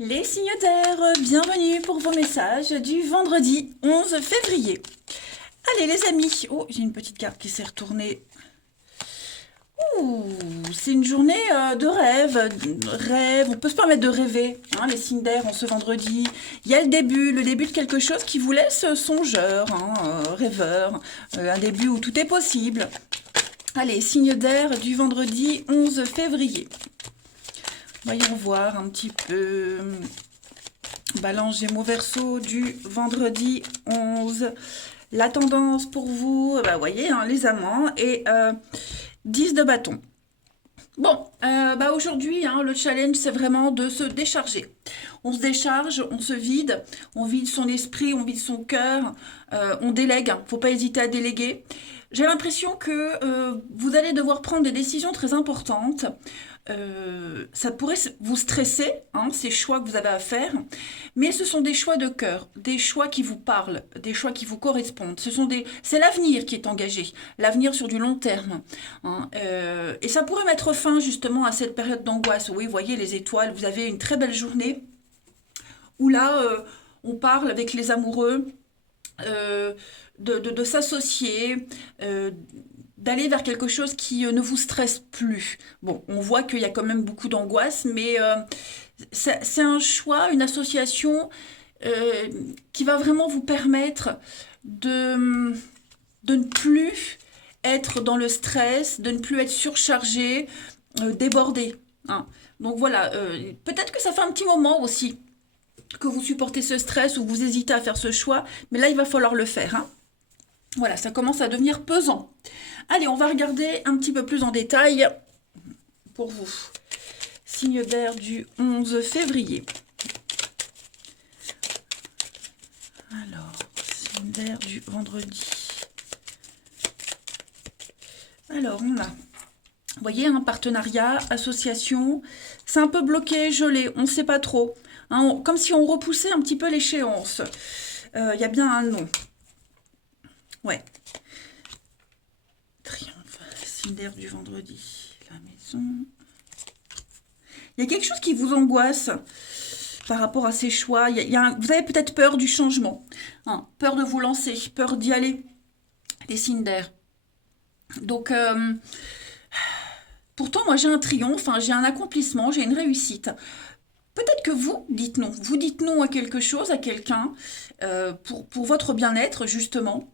Les signataires, bienvenue pour vos messages du vendredi 11 février. Allez les amis, oh j'ai une petite carte qui s'est retournée. Ouh, c'est une journée de rêve, on peut se permettre de rêver, hein, les signes d'air en ce vendredi. Il y a le début de quelque chose qui vous laisse songeur, hein, rêveur, un début où tout est possible. Allez, signe d'air du vendredi 11 février. Voyons voir un petit peu. Balance Gémeaux Verseau du vendredi 11. La tendance pour vous, bah, voyez, hein, les amants et 10 de bâton. Bon, bah aujourd'hui, hein, le challenge, c'est vraiment de se décharger. On se décharge, on vide son esprit, on vide son cœur, on délègue, faut pas hésiter à déléguer. J'ai l'impression que vous allez devoir prendre des décisions très importantes. Ça pourrait vous stresser, hein, ces choix que vous avez à faire, mais ce sont des choix de cœur, des choix qui vous parlent, des choix qui vous correspondent. C'est l'avenir qui est engagé, l'avenir sur du long terme, hein. Et ça pourrait mettre fin justement à cette période d'angoisse. Oui, vous voyez les étoiles, vous avez une très belle journée où là, on parle avec les amoureux euh, de s'associer, d'aller vers quelque chose qui ne vous stresse plus. Bon, on voit qu'il y a quand même beaucoup d'angoisse, mais c'est un choix, une association euh, qui va vraiment vous permettre de, de ne plus être dans le stress, de ne plus être surchargé, débordé, hein. Donc voilà, peut-être que ça fait un petit moment aussi que vous supportez ce stress ou vous hésitez à faire ce choix, mais là il va falloir le faire, hein. Voilà, ça commence à devenir pesant. Allez, on va regarder un petit peu plus en détail pour vous. Signe d'air du 11 février. Alors, signe d'air du vendredi. Alors, on a, vous voyez, un partenariat, association. C'est un peu bloqué, gelé, on ne sait pas trop, hein, comme si on repoussait un petit peu l'échéance. Il y a bien un nom. Ouais. Triomphe. Signe d'air du vendredi. La maison. Il y a quelque chose qui vous angoisse par rapport à ces choix. Vous avez peut-être peur du changement, hein, peur de vous lancer, peur d'y aller. Les signes d'air. Donc, pourtant, moi, j'ai un triomphe, hein, j'ai un accomplissement, j'ai une réussite. Peut-être que vous dites non. Vous dites non à quelque chose, à quelqu'un, pour votre bien-être, justement,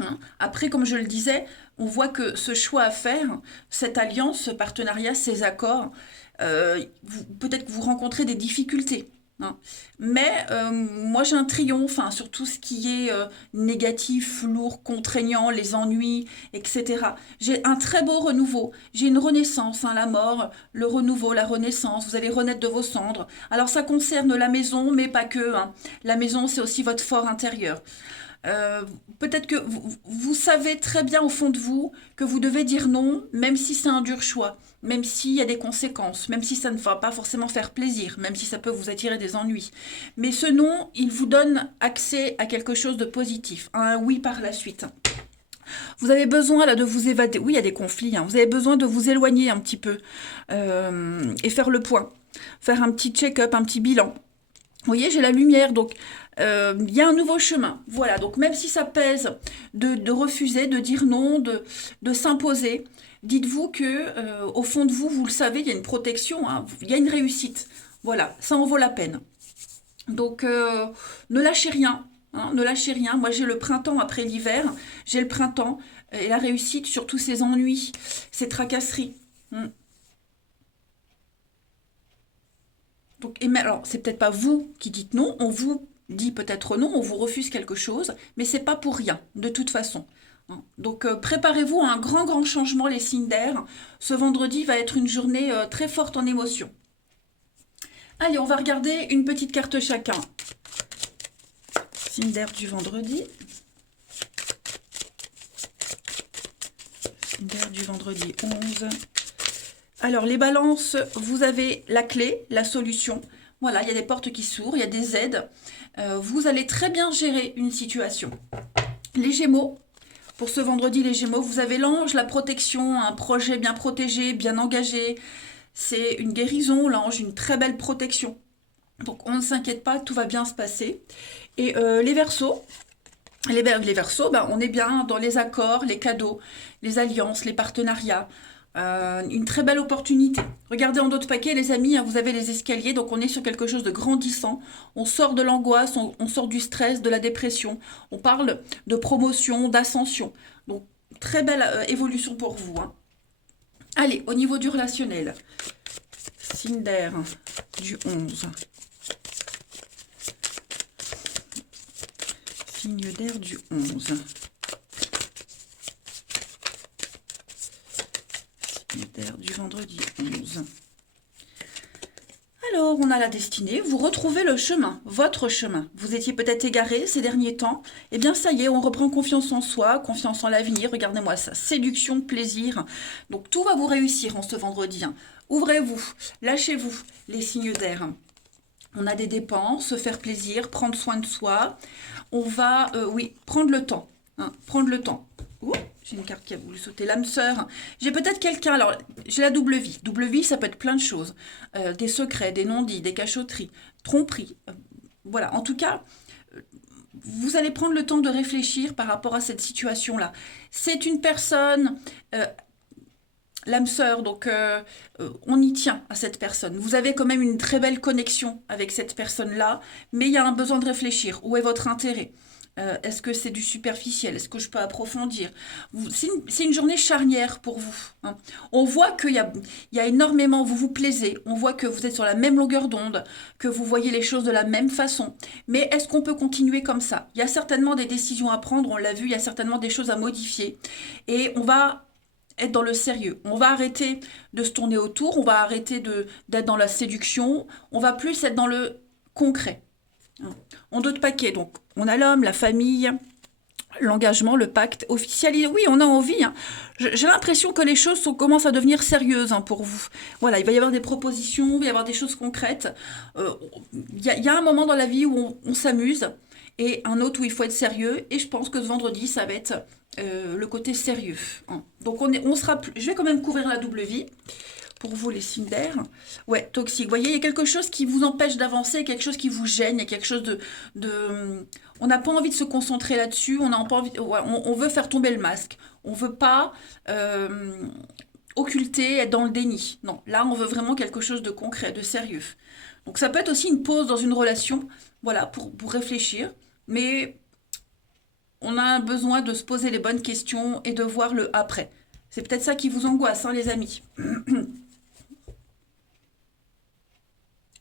hein. Après, comme je le disais, on voit que ce choix à faire, cette alliance, ce partenariat, ces accords, peut-être que vous rencontrez des difficultés, hein. Mais moi, j'ai un triomphe, hein, sur tout ce qui est négatif, lourd, contraignant, les ennuis, etc. J'ai un très beau renouveau. J'ai une renaissance, hein, la mort, le renouveau, la renaissance. Vous allez renaître de vos cendres. Alors, ça concerne la maison, mais pas que, hein. La maison, c'est aussi votre fort intérieur. Euh, Peut-être que vous savez très bien au fond de vous que vous devez dire non, même si c'est un dur choix, même s'il y a des conséquences, même si ça ne va pas forcément faire plaisir, même si ça peut vous attirer des ennuis. Mais ce non, il vous donne accès à quelque chose de positif, à un oui par la suite. Vous avez besoin là de vous évader. Oui, il y a des conflits, hein. Vous avez besoin de vous éloigner un petit peu, et faire le point, faire un petit check-up, un petit bilan. Vous voyez, j'ai la lumière, donc il y a un nouveau chemin. Voilà, donc même si ça pèse de refuser, de dire non, de s'imposer, dites-vous que au fond de vous, vous le savez, il y a une protection, hein, il y a une réussite. Voilà, ça en vaut la peine. Donc ne lâchez rien, hein, ne lâchez rien. Moi j'ai le printemps après l'hiver, j'ai le printemps et la réussite sur tous ces ennuis, ces tracasseries. Hmm. Donc, alors, c'est peut-être pas vous qui dites non, on vous dit peut-être non, on vous refuse quelque chose, mais c'est pas pour rien, de toute façon, hein. Donc, préparez-vous à un grand, grand changement, les signes d'air. Ce vendredi va être une journée très forte en émotion. Allez, on va regarder une petite carte chacun. Signe d'air du vendredi. Signe d'air du vendredi 11. Alors, les balances, vous avez la clé, la solution. Voilà, il y a des portes qui s'ouvrent, il y a des aides. Vous allez très bien gérer une situation. Les Gémeaux, pour ce vendredi, les Gémeaux, vous avez l'ange, la protection, un projet bien protégé, bien engagé. C'est une guérison, l'ange, une très belle protection. Donc, on ne s'inquiète pas, tout va bien se passer. Et les Verseaux, les Verseaux, ben, on est bien dans les accords, les cadeaux, les alliances, les partenariats. Une très belle opportunité. Regardez en d'autres paquets, les amis, hein, vous avez les escaliers, donc on est sur quelque chose de grandissant. On sort de l'angoisse, on sort du stress, de la dépression. On parle de promotion, d'ascension. Donc, très belle évolution pour vous, hein. Allez, au niveau du relationnel, signe d'air du 11. Signe d'air du 11. Signe d'air du vendredi 11. Alors, on a la destinée, vous retrouvez le chemin, votre chemin. Vous étiez peut-être égaré ces derniers temps. Eh bien, ça y est, on reprend confiance en soi, confiance en l'avenir. Regardez-moi ça, séduction, plaisir. Donc, tout va vous réussir en ce vendredi, hein. Ouvrez-vous, lâchez-vous les signes d'air. On a des dépenses, se faire plaisir, prendre soin de soi. On va, oui, prendre le temps, hein, prendre le temps. Ouh, j'ai une carte qui a voulu sauter, l'âme sœur. J'ai peut-être quelqu'un, alors j'ai la double vie. Double vie, ça peut être plein de choses. Des secrets, des non-dits, des cachotteries, tromperies. Voilà, en tout cas, vous allez prendre le temps de réfléchir par rapport à cette situation-là. C'est une personne, l'âme sœur, donc on y tient à cette personne. Vous avez quand même une très belle connexion avec cette personne-là, mais il y a un besoin de réfléchir. Où est votre intérêt? Est-ce que c'est du superficiel? Est-ce que je peux approfondir? C'est une journée charnière pour vous, hein. On voit qu'il y a énormément, vous vous plaisez, on voit que vous êtes sur la même longueur d'onde, que vous voyez les choses de la même façon. Mais est-ce qu'on peut continuer comme ça? Il y a certainement des décisions à prendre, on l'a vu, il y a certainement des choses à modifier. Et on va être dans le sérieux. On va arrêter de se tourner autour, on va arrêter d'être dans la séduction, on va plus être dans le concret. En d'autres paquets, donc, on a l'homme, la famille, l'engagement, le pacte officiel. Oui, on a envie, hein. J'ai l'impression que les choses commencent à devenir sérieuses, hein, pour vous. Voilà, il va y avoir des propositions, il va y avoir des choses concrètes. Il y a un moment dans la vie où on s'amuse et un autre où il faut être sérieux. Et je pense que ce vendredi, ça va être le côté sérieux, hein. Donc, on sera plus... Je vais quand même couvrir la double vie. Pour vous, les signes d'air. Ouais, toxique. Vous voyez, il y a quelque chose qui vous empêche d'avancer, quelque chose qui vous gêne, il y a quelque chose on n'a pas envie de se concentrer là-dessus, on n'a pas envie... Ouais, on veut faire tomber le masque. On ne veut pas occulter, être dans le déni. Non, là, on veut vraiment quelque chose de concret, de sérieux. Donc, ça peut être aussi une pause dans une relation, voilà, pour réfléchir. Mais on a besoin de se poser les bonnes questions et de voir le après. C'est peut-être ça qui vous angoisse, hein, les amis.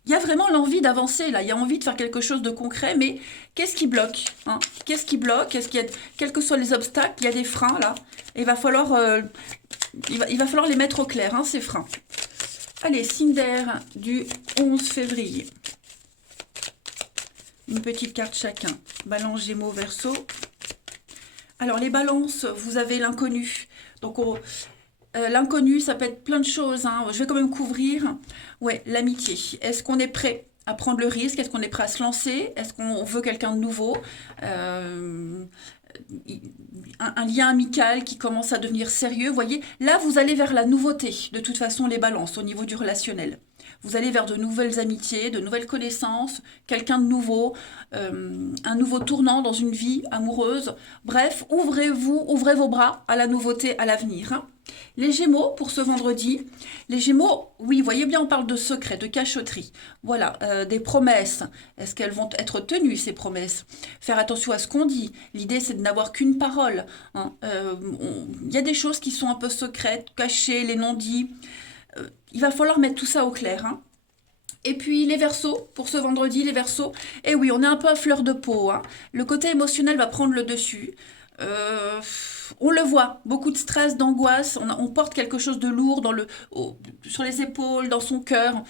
Il y a vraiment l'envie d'avancer, là. Il y a envie de faire quelque chose de concret, mais qu'est-ce qui bloque, hein? Qu'est-ce qui bloque? Quels que soient les obstacles, il y a des freins, là. Et il va falloir les mettre au clair, hein, ces freins. Allez, signe d'air du 11 février. Une petite carte chacun. Balance, Gémeaux, Verseau. Alors, les balances, vous avez l'inconnu. Donc, l'inconnu, ça peut être plein de choses, hein. Je vais quand même couvrir. Ouais, l'amitié. Est-ce qu'on est prêt à prendre le risque? Est-ce qu'on est prêt à se lancer? Est-ce qu'on veut quelqu'un de nouveau? Un lien amical qui commence à devenir sérieux. Vous voyez, là, vous allez vers la nouveauté, de toute façon, les balances, au niveau du relationnel. Vous allez vers de nouvelles amitiés, de nouvelles connaissances, quelqu'un de nouveau, un nouveau tournant dans une vie amoureuse. Bref, ouvrez vos bras à la nouveauté, à l'avenir, hein. Les Gémeaux, pour ce vendredi, les Gémeaux, oui, vous voyez bien, on parle de secrets, de cachotterie. Voilà, des promesses. Est-ce qu'elles vont être tenues, ces promesses? Faire attention à ce qu'on dit. L'idée, c'est de n'avoir qu'une parole, hein. Il y a des choses qui sont un peu secrètes, cachées, les non-dits. Il va falloir mettre tout ça au clair, hein. Et puis les Verseaux, pour ce vendredi, les Verseaux, eh oui, on est un peu à fleur de peau, hein. Le côté émotionnel va prendre le dessus. On le voit, beaucoup de stress, d'angoisse, on porte quelque chose de lourd sur les épaules, dans son cœur.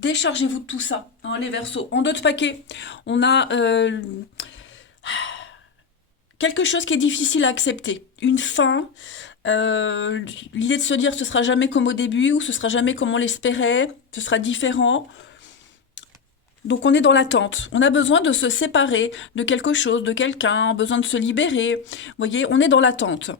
Déchargez-vous de tout ça, hein, les Verseaux. En d'autres paquets, on a quelque chose qui est difficile à accepter, une fin. L'idée de se dire ce sera jamais comme au début ou ce sera jamais comme on l'espérait, ce sera différent. Donc on est dans l'attente. On a besoin de se séparer de quelque chose, de quelqu'un, besoin de se libérer. Vous voyez, on est dans l'attente.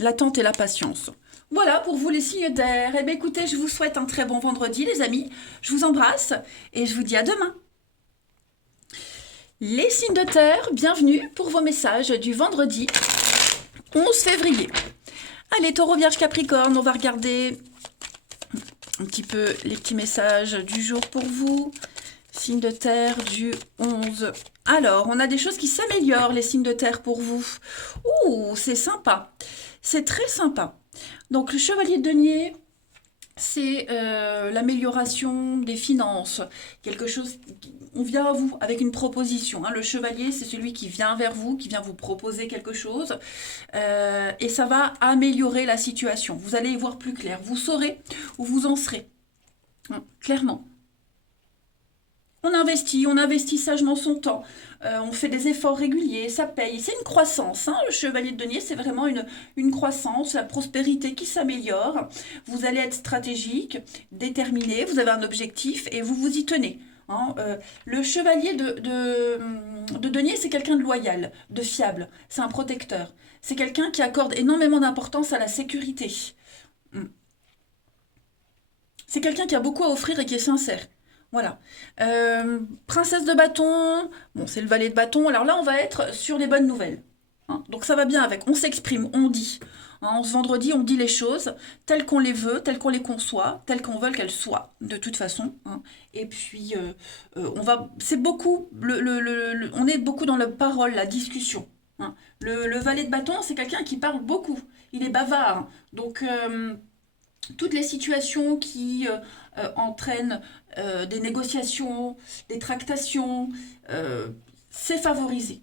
L'attente et la patience. Voilà pour vous les signes d'air. Eh bien écoutez, je vous souhaite un très bon vendredi les amis. Je vous embrasse et je vous dis à demain. Les signes de terre, bienvenue pour vos messages du vendredi 11 février. Allez, Taureau, Vierge, Capricorne, on va regarder un petit peu les petits messages du jour pour vous. Signes de terre du 11. Alors, on a des choses qui s'améliorent, les signes de terre pour vous. Ouh, c'est sympa. C'est très sympa. Donc, le chevalier de denier, c'est l'amélioration des finances. Quelque chose, on vient à vous avec une proposition. Hein. Le chevalier, c'est celui qui vient vers vous, qui vient vous proposer quelque chose. Et ça va améliorer la situation. Vous allez y voir plus clair. Vous saurez où vous en serez. Hein, clairement. On investit sagement son temps, on fait des efforts réguliers, ça paye. C'est une croissance, hein, le chevalier de denier, c'est vraiment une croissance, la prospérité qui s'améliore. Vous allez être stratégique, déterminé, vous avez un objectif et vous vous y tenez. Hein. Le chevalier de denier, c'est quelqu'un de loyal, de fiable, c'est un protecteur. C'est quelqu'un qui accorde énormément d'importance à la sécurité. Hmm. C'est quelqu'un qui a beaucoup à offrir et qui est sincère. Voilà. Princesse de bâton, bon, c'est le valet de bâton. Alors là, on va être sur les bonnes nouvelles. Hein. Donc ça va bien avec. On s'exprime, on dit. Hein, ce vendredi, on dit les choses telles qu'on les veut, telles qu'on les conçoit, telles qu'on veut qu'elles soient, de toute façon. Hein. Et puis, on va. C'est beaucoup. On est beaucoup dans la parole, la discussion. Hein. Le valet de bâton, c'est quelqu'un qui parle beaucoup. Il est bavard. Hein. Donc. Toutes les situations qui entraînent des négociations, des tractations, c'est favorisé.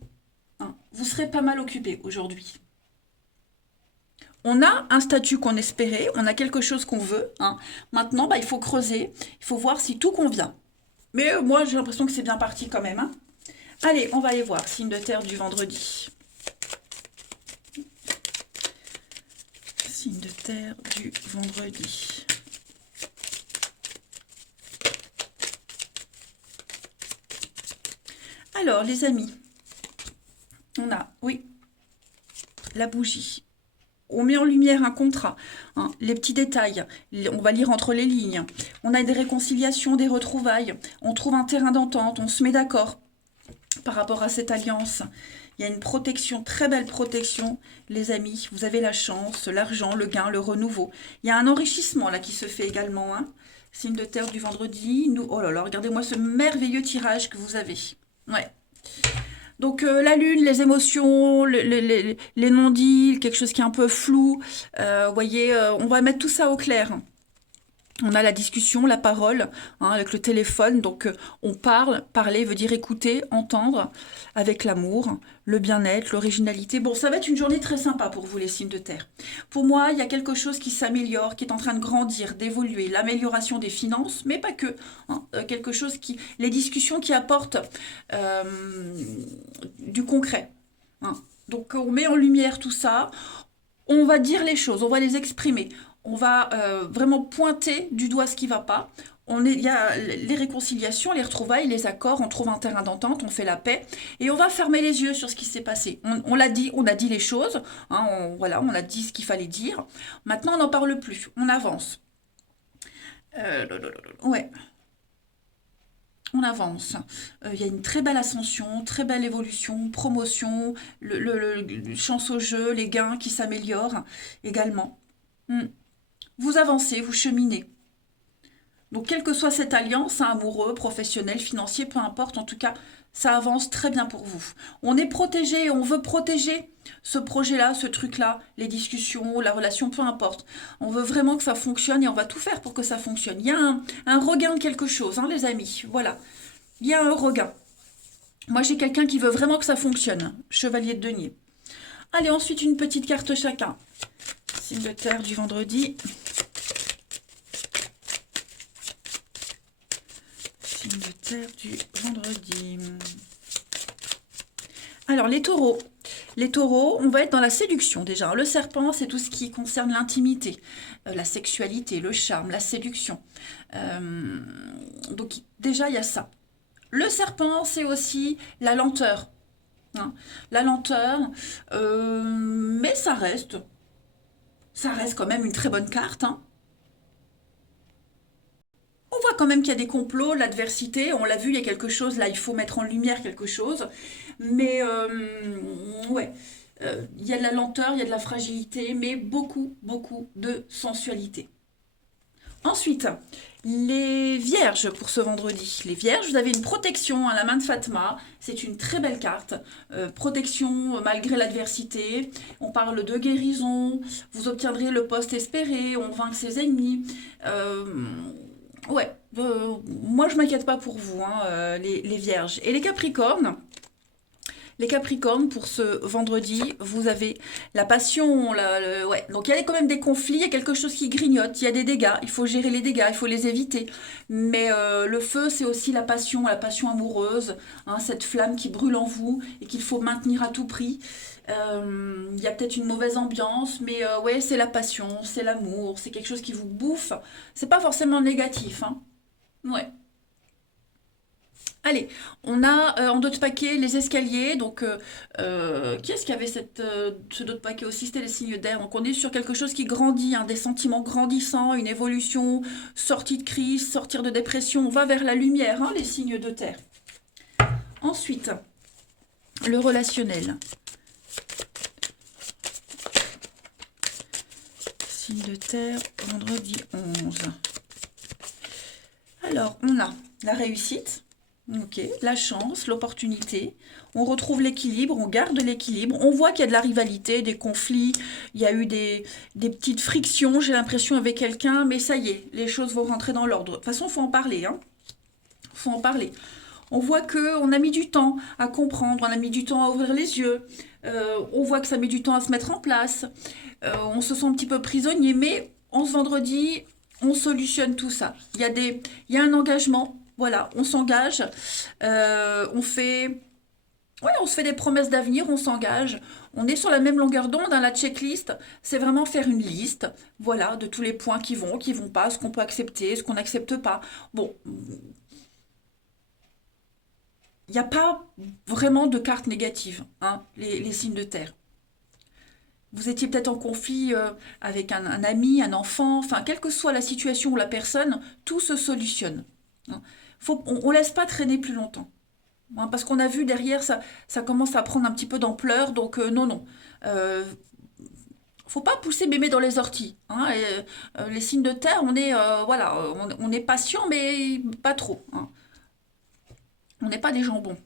Hein. Vous serez pas mal occupé aujourd'hui. On a un statut qu'on espérait, on a quelque chose qu'on veut. Hein. Maintenant, bah, il faut creuser, il faut voir si tout convient. Mais moi, j'ai l'impression que c'est bien parti quand même. Hein. Allez, on va aller voir, signe de terre du vendredi. Signe de terre du vendredi. Alors, les amis, on a, oui, la bougie. On met en lumière un contrat, hein, les petits détails, on va lire entre les lignes. On a des réconciliations, des retrouvailles, on trouve un terrain d'entente, on se met d'accord par rapport à cette alliance. Il y a une protection, très belle protection, les amis. Vous avez la chance, l'argent, le gain, le renouveau. Il y a un enrichissement là qui se fait également. Hein. Signe de terre du vendredi. Nous, oh là là, regardez-moi ce merveilleux tirage que vous avez. Ouais. Donc la lune, les émotions, les non-dits, quelque chose qui est un peu flou. Vous voyez, on va mettre tout ça au clair. On a la discussion, la parole, hein, avec le téléphone. Donc, on parle. Parler veut dire écouter, entendre, avec l'amour, le bien-être, l'originalité. Bon, ça va être une journée très sympa pour vous, les signes de terre. Pour moi, il y a quelque chose qui s'améliore, qui est en train de grandir, d'évoluer. L'amélioration des finances, mais pas que. Hein, quelque chose qui... Les discussions qui apportent du concret. Hein. Donc, on met en lumière tout ça. On va dire les choses, on va les exprimer. On va vraiment pointer du doigt ce qui ne va pas. Il y a les réconciliations, les retrouvailles, les accords, on trouve un terrain d'entente, on fait la paix, et on va fermer les yeux sur ce qui s'est passé. On l'a dit, on a dit les choses, hein, voilà, on a dit ce qu'il fallait dire. Maintenant, on n'en parle plus, on avance. Ouais. On avance. Il y a une très belle ascension, très belle évolution, promotion, chance au jeu, les gains qui s'améliorent également. Hmm. Vous avancez, vous cheminez. Donc, quelle que soit cette alliance, hein, amoureux, professionnel, financier, peu importe, en tout cas, ça avance très bien pour vous. On est protégé, on veut protéger ce projet-là, ce truc-là, les discussions, la relation, peu importe. On veut vraiment que ça fonctionne et on va tout faire pour que ça fonctionne. Il y a un regain de quelque chose, hein, les amis. Voilà. Il y a un regain. Moi, j'ai quelqu'un qui veut vraiment que ça fonctionne. Chevalier de denier. Allez, ensuite, une petite carte chacun. Signe de terre du vendredi. Signe de terre du vendredi. Alors, les taureaux. Les taureaux, on va être dans la séduction déjà. Le serpent, c'est tout ce qui concerne l'intimité, la sexualité, le charme, la séduction. Donc, déjà, il y a ça. Le serpent, c'est aussi la lenteur. Hein. La lenteur, mais ça reste. ça reste quand même une très bonne carte, hein. On voit quand même qu'il y a des complots, l'adversité, on l'a vu, il y a quelque chose, là, il faut mettre en lumière quelque chose. Mais ouais, il y a de la lenteur, il y a de la fragilité, mais beaucoup, beaucoup de sensualité. Ensuite, les vierges pour ce vendredi. Les vierges, vous avez une protection à la main de Fatma. C'est une très belle carte. Protection malgré l'adversité. On parle de guérison. Vous obtiendrez le poste espéré. On vainc ses ennemis. Euh, ouais, moi je m'inquiète pas pour vous, hein, les vierges. Et les capricornes. Les Capricornes, pour ce vendredi, vous avez la passion, ouais. Donc il y a quand même des conflits, il y a quelque chose qui grignote, il y a des dégâts, il faut gérer les dégâts, il faut les éviter. Mais le feu, c'est aussi la passion amoureuse, hein, cette flamme qui brûle en vous et qu'il faut maintenir à tout prix. Il y a peut-être une mauvaise ambiance, mais ouais, c'est la passion, c'est l'amour, c'est quelque chose qui vous bouffe. C'est pas forcément négatif, hein. Ouais. Allez, on a en dos de paquet les escaliers. Donc, qui est-ce qui avait ce dos de paquet aussi? C'était les signes d'air. Donc, on est sur quelque chose qui grandit, hein, des sentiments grandissants, une évolution, sortie de crise, sortir de dépression. On va vers la lumière, hein, les signes de terre. Ensuite, le relationnel. Signe de terre, vendredi 11. Alors, on a la réussite. Ok, la chance, l'opportunité, on retrouve l'équilibre, on garde l'équilibre, on voit qu'il y a de la rivalité, des conflits, il y a eu des petites frictions, j'ai l'impression, avec quelqu'un, mais ça y est, les choses vont rentrer dans l'ordre. De toute façon, il faut en parler, hein. Faut en parler. On voit que on a mis du temps à comprendre, on a mis du temps à ouvrir les yeux, on voit que ça met du temps à se mettre en place, on se sent un petit peu prisonnier, mais en ce vendredi, on solutionne tout ça. Il y a un engagement, voilà, on s'engage, ouais, on se fait des promesses d'avenir, on s'engage, on est sur la même longueur d'onde, hein, la checklist, c'est vraiment faire une liste, voilà, de tous les points qui vont pas, ce qu'on peut accepter, ce qu'on n'accepte pas. Bon, il n'y a pas vraiment de carte négative, hein, les signes de terre. Vous étiez peut-être en conflit avec un ami, un enfant, enfin, quelle que soit la situation ou la personne, tout se solutionne, hein. On ne laisse pas traîner plus longtemps, hein, parce qu'on a vu derrière, ça commence à prendre un petit peu d'ampleur, donc non, non. Euh, Faut pas pousser bébé dans les orties, hein, et, les signes de terre, voilà, on est patient, mais pas trop, hein. On n'est pas des jambons.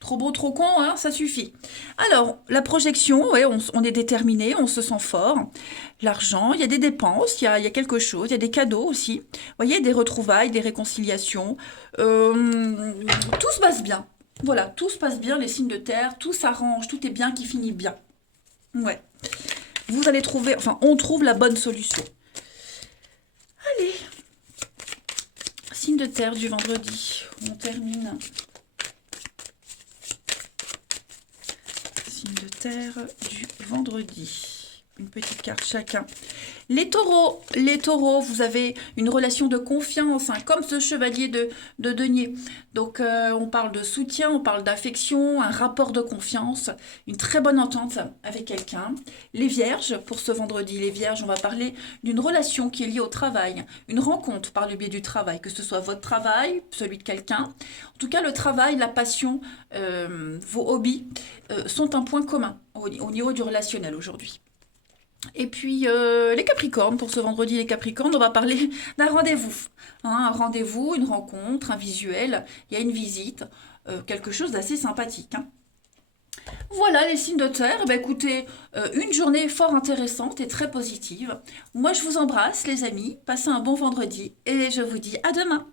Trop beau, trop con, hein, ça suffit. Alors, la projection, ouais, on est déterminé, on se sent fort. L'argent, il y a des dépenses, il y a quelque chose, il y a des cadeaux aussi. Vous voyez, des retrouvailles, des réconciliations. Tout se passe bien. Voilà, tout se passe bien, les signes de terre, tout s'arrange, tout est bien qui finit bien. Ouais. Vous allez trouver, enfin, on trouve la bonne solution. Allez, signe de terre du vendredi. On termine. De terre du vendredi. Une petite carte chacun. Les taureaux, vous avez une relation de confiance, hein, comme ce chevalier de denier. Donc, on parle de soutien, on parle d'affection, un rapport de confiance, une très bonne entente avec quelqu'un. Les vierges, pour ce vendredi, les vierges, on va parler d'une relation qui est liée au travail, une rencontre par le biais du travail, que ce soit votre travail, celui de quelqu'un. En tout cas, le travail, la passion, vos hobbies sont un point commun au niveau du relationnel aujourd'hui. Et puis les Capricornes, pour ce vendredi, les Capricornes, on va parler d'un rendez-vous, hein, un rendez-vous, une rencontre, un visuel, il y a une visite, quelque chose d'assez sympathique, hein. Voilà les signes de terre. Eh ben, écoutez, une journée fort intéressante et très positive. Moi, je vous embrasse, les amis. Passez un bon vendredi et je vous dis à demain.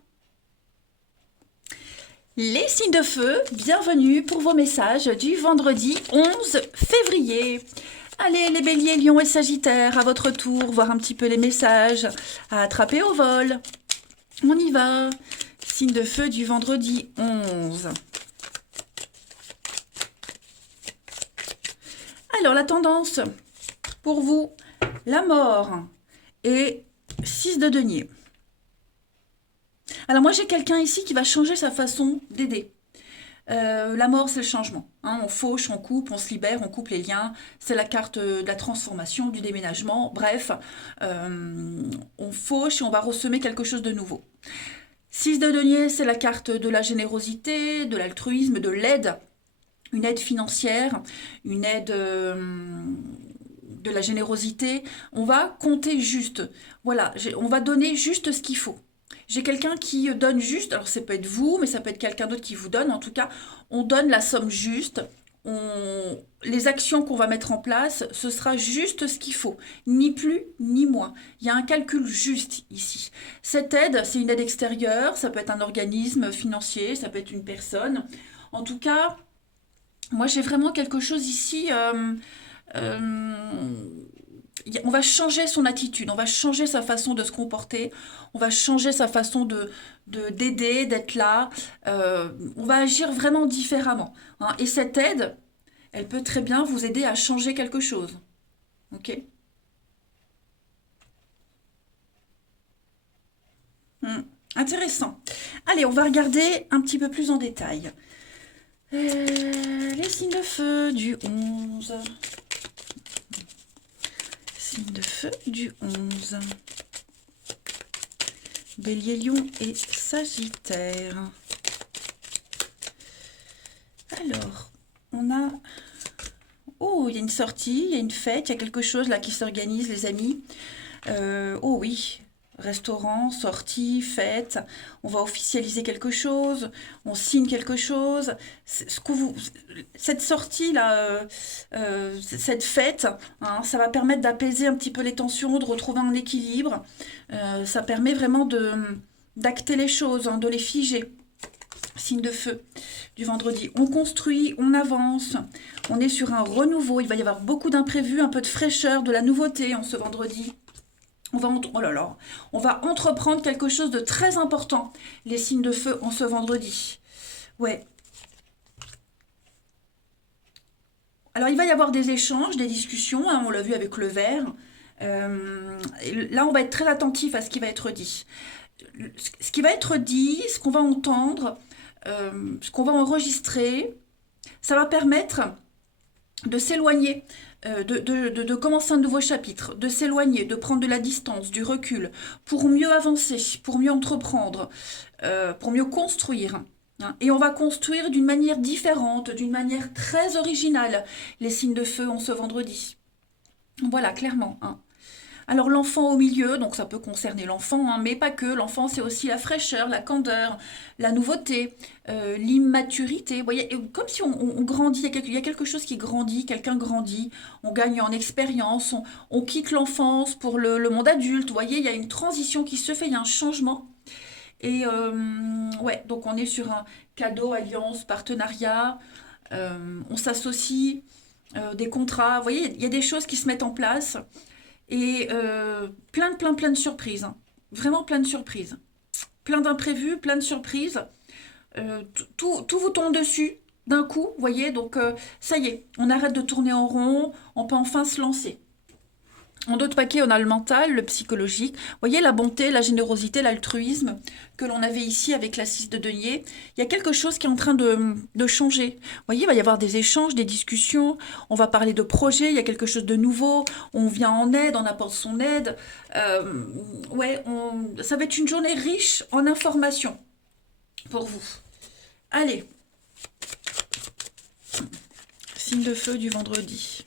Les signes de feu, bienvenue pour vos messages du vendredi 11 février. Allez, les béliers, lions et sagittaires, à votre tour, voir un petit peu les messages à attraper au vol. On y va. Signe de feu du vendredi 11. Alors, la tendance pour vous, la mort et 6 de denier. Alors, moi, j'ai quelqu'un ici qui va changer sa façon d'aider. La mort, c'est le changement. Hein. On fauche, on coupe les liens. C'est la carte de la transformation, du déménagement. Bref, on fauche et on va ressemer quelque chose de nouveau. 6 de denier, c'est la carte de la générosité, de l'altruisme, de l'aide. Une aide financière, une aide de la générosité. On va compter juste. Voilà, on va donner juste ce qu'il faut. J'ai quelqu'un qui donne juste, alors ça peut être vous, mais ça peut être quelqu'un d'autre qui vous donne. En tout cas, on donne la somme juste. Les actions qu'on va mettre en place, ce sera juste ce qu'il faut, ni plus ni moins. Il y a un calcul juste ici. Cette aide, c'est une aide extérieure, ça peut être un organisme financier, ça peut être une personne. En tout cas, moi j'ai vraiment quelque chose ici. On va changer son attitude, on va changer sa façon de se comporter, on va changer sa façon d'aider, d'être là. On va agir vraiment différemment. Hein. Et cette aide, elle peut très bien vous aider à changer quelque chose. Ok. Intéressant. Allez, on va regarder un petit peu plus en détail. Les signes de feu du 11. Signe de feu du 11. Bélier, Lion et Sagittaire. Alors, on a... Oh, il y a une sortie, il y a une fête, il y a quelque chose là qui s'organise, les amis. Oh oui, restaurant, sortie, fête. On va officialiser quelque chose, on signe quelque chose. Cette sortie-là, cette fête, hein, ça va permettre d'apaiser un petit peu les tensions, de retrouver un équilibre. Ça permet vraiment d'acter les choses, hein, de les figer. Signe de feu du vendredi. On construit, on avance, on est sur un renouveau. Il va y avoir beaucoup d'imprévus, un peu de fraîcheur, de la nouveauté en ce vendredi. On va entreprendre quelque chose de très important, les signes de feu en ce vendredi. Ouais. Alors, il va y avoir des échanges, des discussions, hein, on l'a vu avec le verre. Là, on va être très attentif à ce qui va être dit. Ce qui va être dit, ce qu'on va entendre, ce qu'on va enregistrer, ça va permettre de s'éloigner, de commencer un nouveau chapitre, de s'éloigner, de prendre de la distance, du recul, pour mieux avancer, pour mieux entreprendre, pour mieux construire. Hein. Et on va construire d'une manière différente, d'une manière très originale, les signes de feu en ce vendredi. Voilà, clairement. Hein. Alors l'enfant au milieu, donc ça peut concerner l'enfant, hein, mais pas que. L'enfant, c'est aussi la fraîcheur, la candeur, la nouveauté, l'immaturité. Vous voyez, comme si on grandit, il y a quelque chose qui grandit, quelqu'un grandit, on gagne en expérience, on quitte l'enfance pour le monde adulte. Vous voyez, il y a une transition qui se fait, il y a un changement. Et ouais, donc on est sur un cadeau, alliance, partenariat, on s'associe, des contrats. Vous voyez, il y a des choses qui se mettent en place. Et plein de surprises. Hein. Vraiment plein de surprises. Plein d'imprévus, plein de surprises. Tout vous tombe dessus d'un coup, vous voyez. Donc ça y est, on arrête de tourner en rond. On peut enfin se lancer. En d'autres paquets, on a le mental, le psychologique. Vous voyez, la bonté, la générosité, l'altruisme que l'on avait ici avec la 6 de denier. Il y a quelque chose qui est en train de changer. Vous voyez, il va y avoir des échanges, des discussions. On va parler de projets, il y a quelque chose de nouveau. On vient en aide, on apporte son aide. Ouais, ça va être une journée riche en informations pour vous. Allez. Signe de feu du vendredi.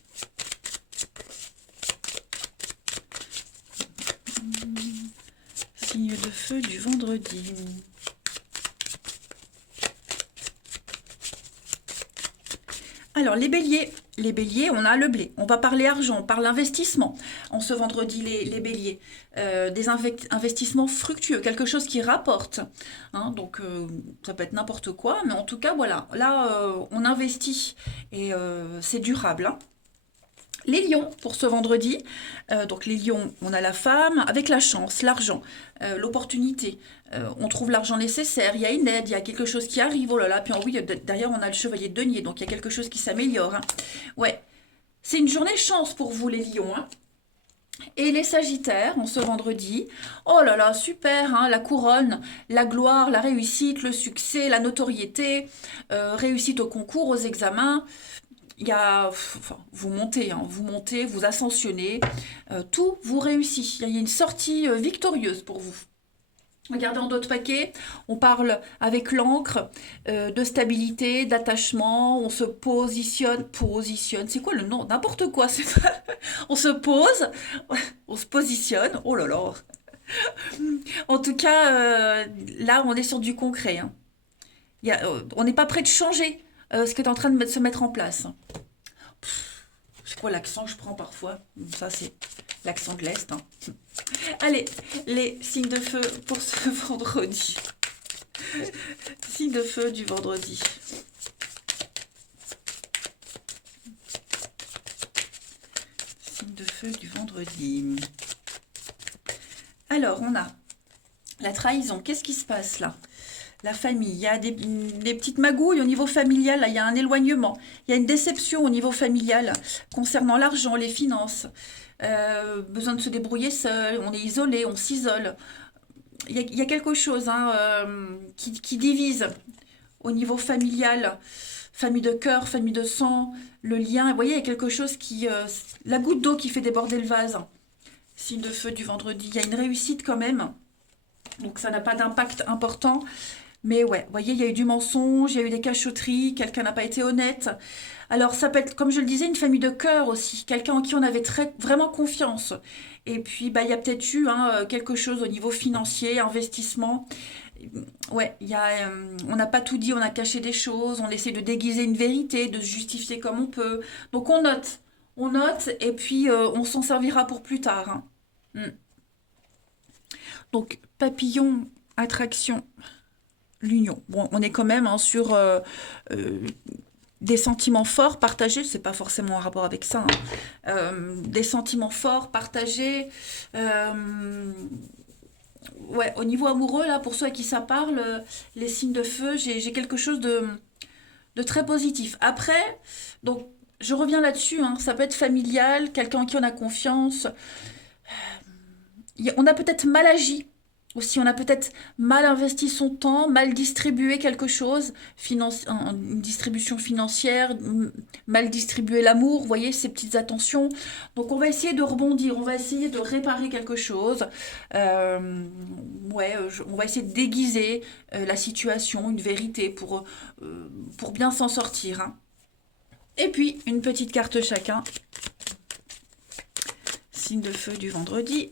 Signe de feu du vendredi. Alors, les béliers, on a le blé. On va parler argent, on parle investissement. En ce vendredi, les béliers. Des investissements fructueux, quelque chose qui rapporte. Hein, donc, ça peut être n'importe quoi, mais en tout cas, voilà. Là, on investit et c'est durable. Hein. Les lions pour ce vendredi, donc les lions, on a la femme avec la chance, l'argent, l'opportunité, on trouve l'argent nécessaire, il y a une aide, il y a quelque chose qui arrive, oh là là, puis oui, derrière on a le chevalier de denier, donc il y a quelque chose qui s'améliore. Hein. Ouais, c'est une journée chance pour vous les lions. Hein. Et les Sagittaires, en ce vendredi, oh là là, super, hein, la couronne, la gloire, la réussite, le succès, la notoriété, réussite au concours, aux examens. Il y a, enfin, vous montez, vous ascensionnez, tout vous réussit. Il y a une sortie victorieuse pour vous. Regardez en d'autres paquets, on parle avec l'encre de stabilité, d'attachement, on se positionne, c'est quoi le nom? N'importe quoi, c'est pas... On se pose, on se positionne, oh là là. En tout cas, là, on est sur du concret, hein. On n'est pas prêt de changer ce qui est en train de se mettre en place. C'est quoi l'accent que je prends parfois? Ça, c'est l'accent de l'Est, hein. Allez, les signes de feu pour ce vendredi. Signes de feu du vendredi. Signes de feu du vendredi. Alors, on a la trahison. Qu'est-ce qui se passe là? La famille, il y a des petites magouilles au niveau familial, là, il y a un éloignement, il y a une déception au niveau familial concernant l'argent, les finances, besoin de se débrouiller seul, on est isolé, on s'isole. Il y a quelque chose, hein, qui divise au niveau familial, famille de cœur, famille de sang, le lien. Vous voyez, il y a quelque chose qui... la goutte d'eau qui fait déborder le vase. Signe de feu du vendredi, il y a une réussite quand même. Donc ça n'a pas d'impact important. Mais ouais, vous voyez, il y a eu du mensonge, il y a eu des cachotteries, quelqu'un n'a pas été honnête. Alors ça peut être, comme je le disais, une famille de cœur aussi, quelqu'un en qui on avait vraiment confiance. Et puis, bah, il y a peut-être eu hein, quelque chose au niveau financier, investissement. Ouais, on n'a pas tout dit, on a caché des choses, on essaie de déguiser une vérité, de se justifier comme on peut. Donc on note, et puis on s'en servira pour plus tard, hein. Mm. Donc papillon, attraction, l'union. Bon, on est quand même hein, sur euh, des sentiments forts partagés, c'est pas forcément en rapport avec ça, hein. Des sentiments forts partagés. euh, ouais, au niveau amoureux, là, pour ceux à qui ça parle, les signes de feu, j'ai quelque chose de très positif. Après, donc, je reviens là-dessus, hein, ça peut être familial, quelqu'un en qui on a confiance. On a peut-être mal agi aussi, on a peut-être mal investi son temps, mal distribué quelque chose, une distribution financière, mal distribué l'amour, vous voyez, ces petites attentions. Donc on va essayer de rebondir, on va essayer de réparer quelque chose. Euh, ouais, on va essayer de déguiser la situation, une vérité pour bien s'en sortir, hein. Et puis, une petite carte chacun. Signe de feu du vendredi.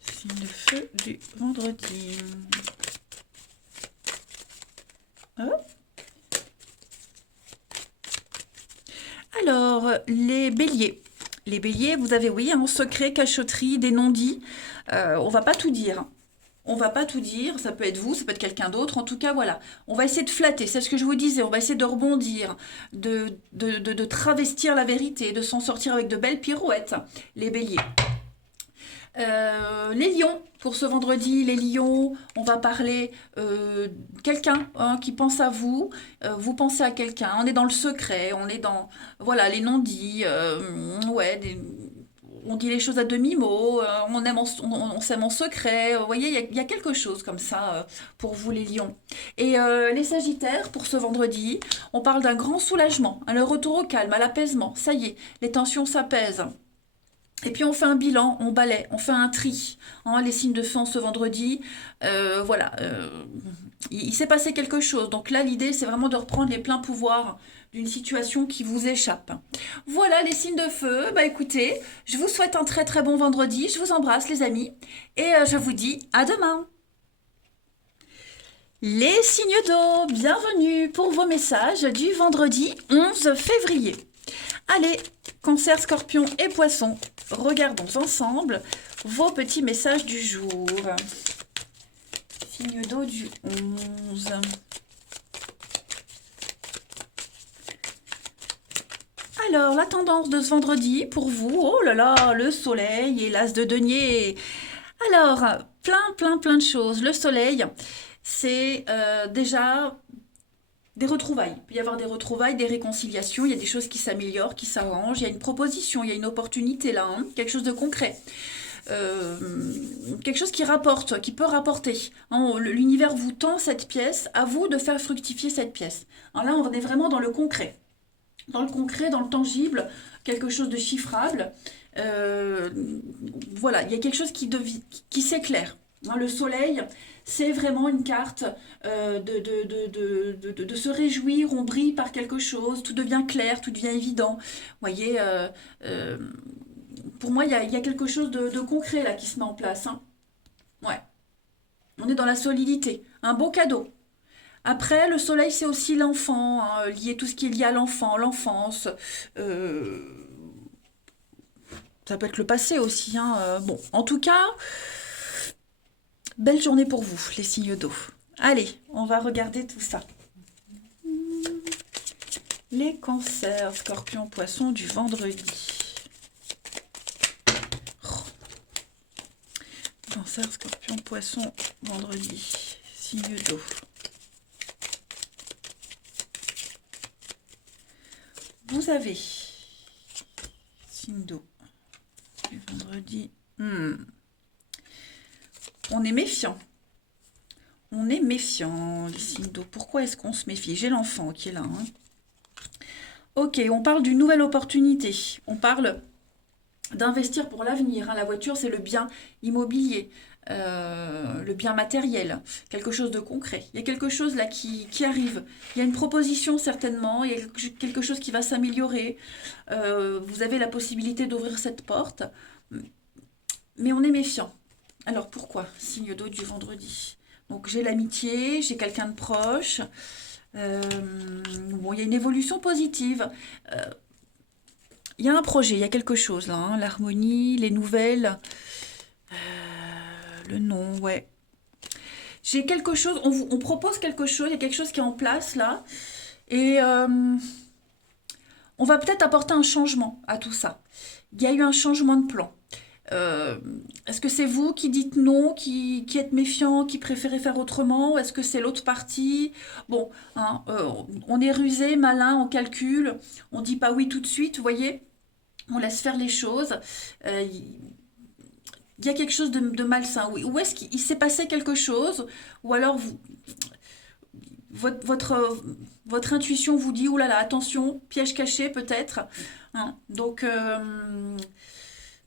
Signe de feu du vendredi. Oh. Alors, les béliers. Les béliers, vous avez, oui, un secret, cachotterie, des non-dits. On va pas tout dire, hein. On va pas tout dire, ça peut être vous, ça peut être quelqu'un d'autre. En tout cas, voilà. On va essayer de flatter, c'est ce que je vous disais. On va essayer de rebondir, de travestir la vérité, de s'en sortir avec de belles pirouettes, les béliers. Les lions, pour ce vendredi, les lions, on va parler quelqu'un hein, qui pense à vous, vous pensez à quelqu'un, on est dans le secret, on est dans, voilà, les non-dits, ouais, on dit les choses à demi-mot, on s'aime en secret, vous voyez, il y a quelque chose comme ça pour vous les lions. Et les sagittaires, pour ce vendredi, on parle d'un grand soulagement, un retour au calme, à l'apaisement, ça y est, les tensions s'apaisent. Et puis on fait un bilan, on balaie, on fait un tri, hein, les signes de feu ce vendredi. Voilà, il s'est passé quelque chose. Donc là, l'idée, c'est vraiment de reprendre les pleins pouvoirs d'une situation qui vous échappe. Voilà les signes de feu. Bah écoutez, je vous souhaite un très très bon vendredi. Je vous embrasse les amis. Et je vous dis à demain. Les signes d'eau, bienvenue pour vos messages du vendredi 11 février. Allez, Cancer, Scorpion et Poisson, regardons ensemble vos petits messages du jour. Signe d'eau du 11. Alors, la tendance de ce vendredi pour vous, oh là là, le soleil et l'as de denier. Alors, plein de choses. Le soleil, c'est déjà des retrouvailles. Il peut y avoir des retrouvailles, des réconciliations, il y a des choses qui s'améliorent, qui s'arrangent, il y a une proposition, il y a une opportunité là, hein, quelque chose de concret. Euh, Quelque chose qui rapporte, qui peut rapporter. Hein, l'univers vous tend cette pièce, à vous de faire fructifier cette pièce. Alors là, on est vraiment dans le concret. Dans le concret, dans le tangible, quelque chose de chiffrable. Euh, voilà, il y a quelque chose qui s'éclaire. Hein, le soleil, c'est vraiment une carte de se réjouir, on brille par quelque chose, tout devient clair, tout devient évident. Vous voyez, euh, pour moi, il y a quelque chose de concret là qui se met en place. Hein. Ouais, on est dans la solidité. Un beau cadeau. Après, le soleil, c'est aussi l'enfant, hein, lié tout ce qui est lié à l'enfant, l'enfance. Euh, Ça peut être le passé aussi. Hein. Bon, en tout cas, belle journée pour vous, les signes d'eau. Allez, on va regarder tout ça. Les cancers, scorpion, poisson du vendredi. Cancer, scorpion, poisson, vendredi. Signe d'eau. Vous avez signe d'eau du vendredi. On est méfiant. On est méfiant, les signes d'eau. Pourquoi est-ce qu'on se méfie? J'ai l'enfant qui est là. Hein. Ok, on parle d'une nouvelle opportunité. On parle d'investir pour l'avenir. Hein. La voiture, c'est le bien immobilier, le bien matériel, quelque chose de concret. Il y a quelque chose là qui arrive. Il y a une proposition certainement, il y a quelque chose qui va s'améliorer. Vous avez la possibilité d'ouvrir cette porte, mais on est méfiant. Alors pourquoi? Signe d'eau du vendredi. Donc j'ai l'amitié, j'ai quelqu'un de proche. Bon, il y a une évolution positive. Il y a un projet, il y a quelque chose là, hein, l'harmonie, les nouvelles, le nom, ouais. J'ai quelque chose, on propose quelque chose, il y a quelque chose qui est en place là, et on va peut-être apporter un changement à tout ça. Il y a eu un changement de plan. Est-ce que c'est vous qui dites non, qui êtes méfiant, qui préférez faire autrement? Est-ce que c'est l'autre partie? Bon, hein, on est rusé, malin, on calcule, on dit pas oui tout de suite, vous voyez? On laisse faire les choses. Il y a quelque chose de malsain. Oui. Ou est-ce qu'il s'est passé quelque chose? Ou alors votre intuition vous dit, oulala, attention, piège caché peut-être. Hein. Donc,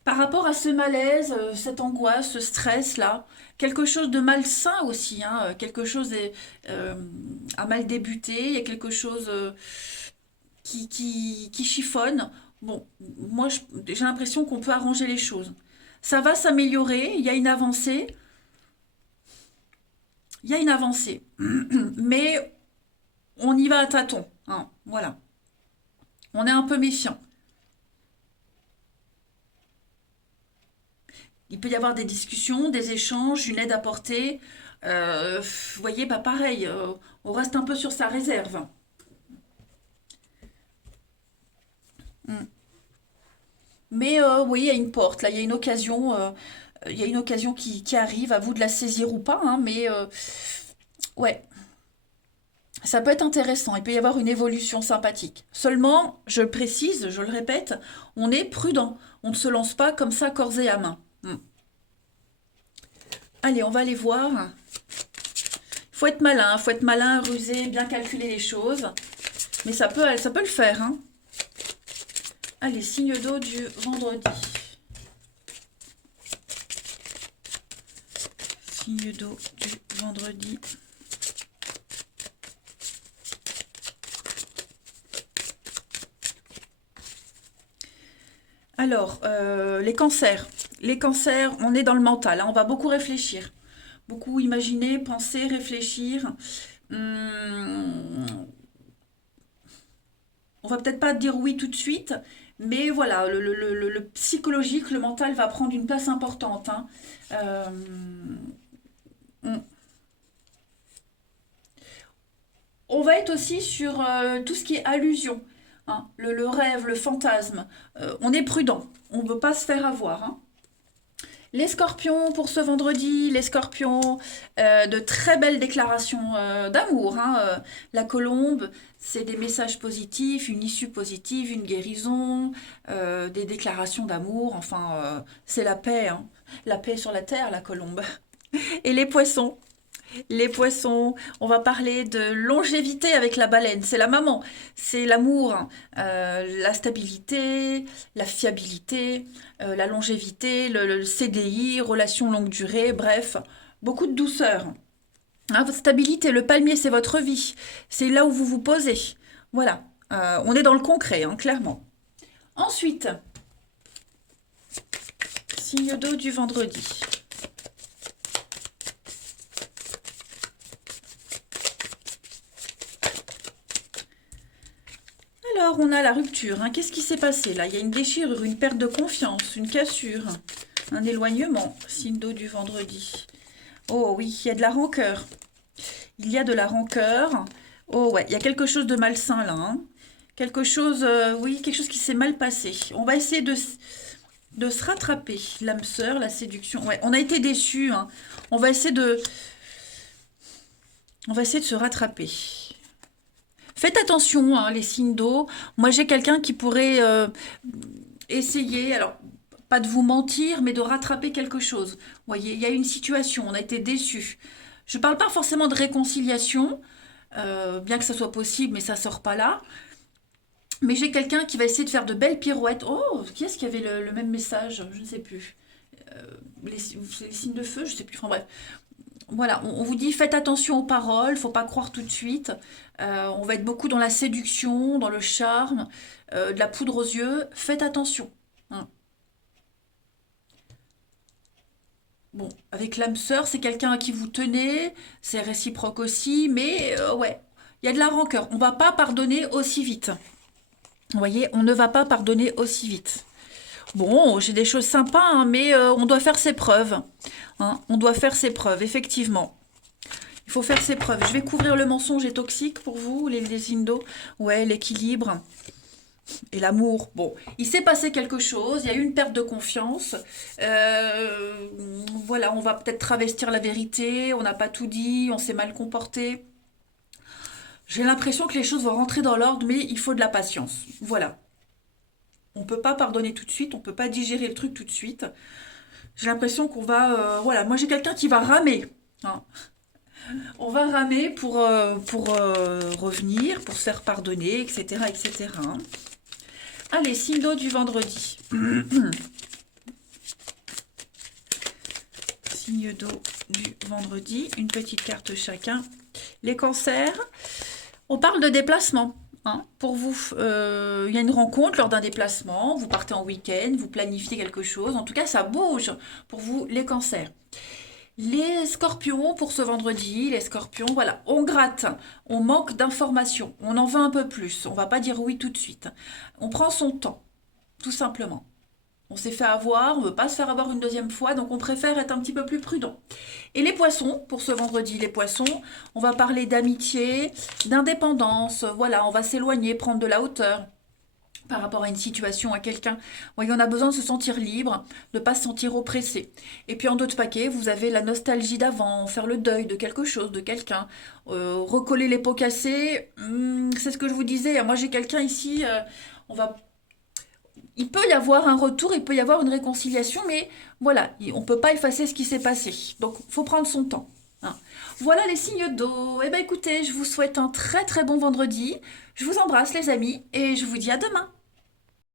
par rapport à ce malaise, cette angoisse, ce stress-là, quelque chose de malsain aussi. Hein. Quelque chose a mal débuté. Il y a quelque chose qui chiffonne. Bon, moi, j'ai l'impression qu'on peut arranger les choses. Ça va s'améliorer, il y a une avancée. Il y a une avancée. Mais on y va à tâtons. Hein, voilà. On est un peu méfiant. Il peut y avoir des discussions, des échanges, une aide apportée. Vous voyez, bah pareil, on reste un peu sur sa réserve. Mm. Mais oui, il y a une porte, là, il y a une occasion qui arrive, à vous de la saisir ou pas, hein, mais ouais, ça peut être intéressant, il peut y avoir une évolution sympathique. Seulement, je le précise, je le répète, on est prudent, on ne se lance pas comme ça corps et à main. Allez, on va aller voir. Faut être malin, rusé, bien calculer les choses, mais ça peut le faire, hein. Allez, signe d'eau du vendredi. Signe d'eau du vendredi. Alors, les cancers. Les cancers, on est dans le mental. Hein, on va beaucoup réfléchir. Beaucoup imaginer, penser, réfléchir. Hum, on va peut-être pas dire oui tout de suite, mais voilà, le psychologique, le mental va prendre une place importante. Hein. Euh, on, on va être aussi sur tout ce qui est allusion. Hein, le rêve, le fantasme. On est prudent, on ne veut pas se faire avoir. Hein. Les scorpions pour ce vendredi, les scorpions, de très belles déclarations d'amour, hein, la colombe, c'est des messages positifs, une issue positive, une guérison, des déclarations d'amour, enfin, c'est la paix, hein. La paix sur la terre, la colombe. Et les poissons, on va parler de longévité avec la baleine, c'est la maman, c'est l'amour, hein. La stabilité, la fiabilité, la longévité, le CDI, relation longue durée, bref, beaucoup de douceur. Hein, votre stabilité, le palmier, c'est votre vie, c'est là où vous vous posez. Voilà. On est dans le concret, hein, clairement. Ensuite, signe d'eau du vendredi. Alors, on a la rupture, hein. Qu'est-ce qui s'est passé là? Il y a une déchirure, une perte de confiance, une cassure, un éloignement, signe d'eau du vendredi. Oh oui, il y a de la rancœur. Il y a de la rancœur. Oh ouais, il y a quelque chose de malsain là, hein. Quelque chose, oui, quelque chose qui s'est mal passé. On va essayer de se rattraper. L'âme sœur, la séduction. Ouais, on a été déçus, hein. On va essayer de se rattraper. Faites attention, hein, les signes d'eau. Moi, j'ai quelqu'un qui pourrait essayer, alors, pas de vous mentir, mais de rattraper quelque chose. Vous voyez, il y a une situation, on a été déçus. Je ne parle pas forcément de réconciliation, bien que ça soit possible, mais ça ne sort pas là. Mais j'ai quelqu'un qui va essayer de faire de belles pirouettes. Oh, qui est-ce qui avait le même message? Je ne sais plus. Les signes de feu, je ne sais plus. Enfin bref. Voilà, on vous dit faites attention aux paroles, faut pas croire tout de suite. On va être beaucoup dans la séduction, dans le charme, de la poudre aux yeux. Faites attention, hein. Bon, avec l'âme sœur, c'est quelqu'un à qui vous tenez, c'est réciproque aussi, mais ouais, il y a de la rancœur. On va pas pardonner aussi vite. Vous voyez, on ne va pas pardonner aussi vite. Bon, j'ai des choses sympas, hein, mais on doit faire ses preuves, hein. On doit faire ses preuves, effectivement. Il faut faire ses preuves. Je vais couvrir le mensonge et toxique pour vous, les signes d'eau. Ouais, l'équilibre et l'amour. Bon, il s'est passé quelque chose, il y a eu une perte de confiance. Voilà, on va peut-être travestir la vérité, on n'a pas tout dit, on s'est mal comporté. J'ai l'impression que les choses vont rentrer dans l'ordre, mais il faut de la patience. Voilà. On ne peut pas pardonner tout de suite, on ne peut pas digérer le truc tout de suite. J'ai l'impression qu'on va... voilà, moi j'ai quelqu'un qui va ramer, hein. On va ramer pour revenir, pour se faire pardonner, etc. etc. hein. Allez, signe d'eau du vendredi. Signe d'eau du vendredi, une petite carte chacun. Les cancers, on parle de déplacement, hein. Pour vous, il y a une rencontre lors d'un déplacement, vous partez en week-end, vous planifiez quelque chose. En tout cas, ça bouge pour vous, les cancers. Les scorpions, pour ce vendredi, les scorpions, voilà, on gratte, on manque d'informations, on en veut un peu plus, on va pas dire oui tout de suite. On prend son temps, tout simplement. On s'est fait avoir, on ne veut pas se faire avoir une deuxième fois, donc on préfère être un petit peu plus prudent. Et les poissons, pour ce vendredi, les poissons, on va parler d'amitié, d'indépendance, voilà, on va s'éloigner, prendre de la hauteur par rapport à une situation, à quelqu'un. Voyez, on a besoin de se sentir libre, de ne pas se sentir oppressé. Et puis en d'autres paquets, vous avez la nostalgie d'avant, faire le deuil de quelque chose, de quelqu'un, recoller les pots cassés, c'est ce que je vous disais. Moi j'ai quelqu'un ici, on va... Il peut y avoir un retour, il peut y avoir une réconciliation, mais voilà, on ne peut pas effacer ce qui s'est passé. Donc il faut prendre son temps, hein. Voilà les signes d'eau. Eh bien écoutez, je vous souhaite un très très bon vendredi. Je vous embrasse les amis et je vous dis à demain.